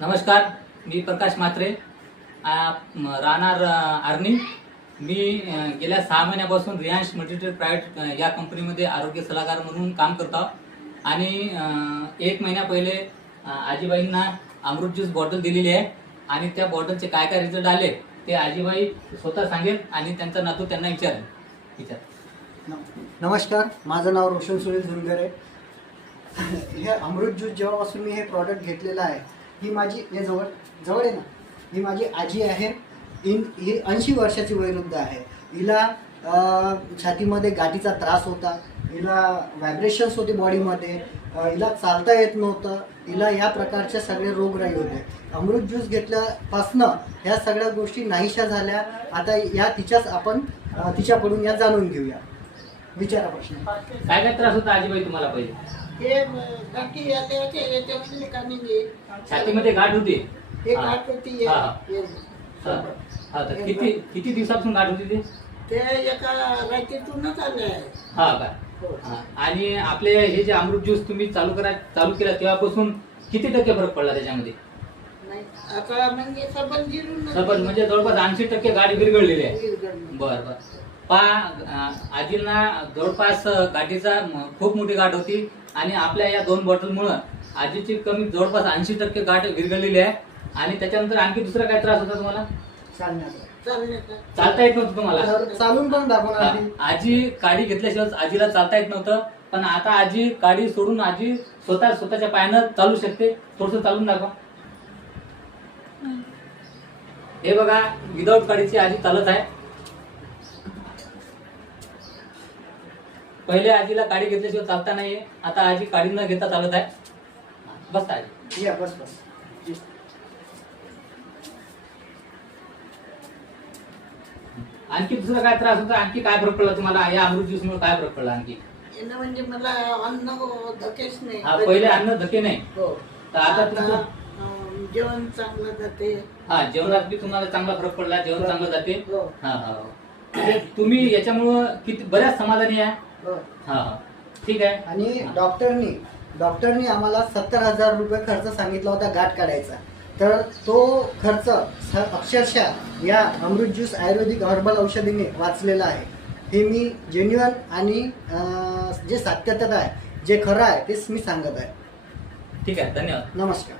नमस्कार, मी प्रकाश म्हात्रे, राहणार आर्नी। मी गेल्या 6 महिन्यापासून रियांश मल्टीट्रेड प्रायव्हेट या कंपनीमध्ये आरोग्य सल्लागार म्हणून काम करतो आणि 1 महिना पहिले आजीबाईंना अमृत ज्यूस बॉटल दिलेली आहे आणि त्या बॉटलचे काय काय रिझल्ट आले ते आजीबाई स्वतः सांगेल आणि त्यांचा नातू त्यांना विचार। नमस्कार, माझं नाव रोशन सुनील झुनगरे। हे अमृत ज्यूस जेव्हापासून मी हे प्रॉडक्ट घेतलेलं आहे, ही माझी हे जवळ आहे ना, ही माझी आजी आहे। ही 80 वर्षाची वयोवृद्ध आहे। हिला छातीमध्ये गाठीचा त्रास होता, हिला व्हायब्रेशन्स होते बॉडीमध्ये, हिला चालता येत नव्हतं, हिला या प्रकारचे सगळे रोगराई होते। अमृत ज्यूस घेतल्यापासनं ह्या सगळ्या गोष्टी नाहीशा झाल्या। आता या आपण तिच्याकडून या जाणून घेऊया। विचारा प्रश्न। काय काय त्रास होता आजीबाई तुम्हाला पहिले? हे गाठी याच्यामध्ये काढणे, छातीमध्ये गाठ होती, हे गाठ होती तर किती दिवसापासून गाठ होती ते एका रात्रीतूनच आले आहे। हा का? आणि आपले हे जे अमृत ज्यूस तुम्ही चालू केला तेव्हापासून किती टक्के फरक पडला त्याच्यामध्ये? नाही आता म्हणजे सबंध म्हणजे जवळपास 80% गाठ विरघळलेली आहे। जिरून बर आजींना जवळपास गाठीचा खूप मोठी गाठ होती आणि आपल्या या 2 बॉटलमुळे आजीची कमी जवळपास 80% गाठ विरघळलेली आहे। आणि त्याच्यानंतर आणखी दुसरा काय त्रास होता तुम्हाला? चालता येत नव्हतं तुम्हाला? चालून पण दाखवणार। आजी काडी घेतल्याशिवाय आजीला चालता येत नव्हतं, पण आता आजी काडी सोडून आजी स्वतःच्या पायानं चालू शकते। थोडस चालून दाखवा। हे बघा, विदाऊट काडीची आजी चालत आहे। पहिले आजीला काडी घेतल्याशिवाय चालता नाहीये, आता आजी काडी न घेता चालत आहे। बस आजी, या बस। आणखी दुसरा काय त्रास होता? आणखी काय फरक पडला तुम्हाला या अमृत ज्यूस मुळे? काय फरक पडला आणखी? म्हणजे मला अन्न धकेच नाही। पहिले अन्न धके नाही, हो। तर आता तुमचं जेवण चांगलं जाते। जेवणात बी तुम्हाला चांगला फरक पडला, जेवण चांगलं जाते। हो। तुम्ही याच्यामुळं किती बऱ्याच समाधानी आहे। ठीक आहे। आणि डॉक्टरनी आम्हाला 70,000 रुपये खर्च सांगितला होता गाठ काढायचा, तर तो खर्च अक्षरशः या अमृत ज्यूस आयुर्वेदिक हर्बल औषधीने वाचलेला आहे। हे मी जेन्युअन आणि जे सत्यता आहे, जे खरं आहे तेच मी सांगत आहे। ठीक आहे, धन्यवाद। नमस्कार।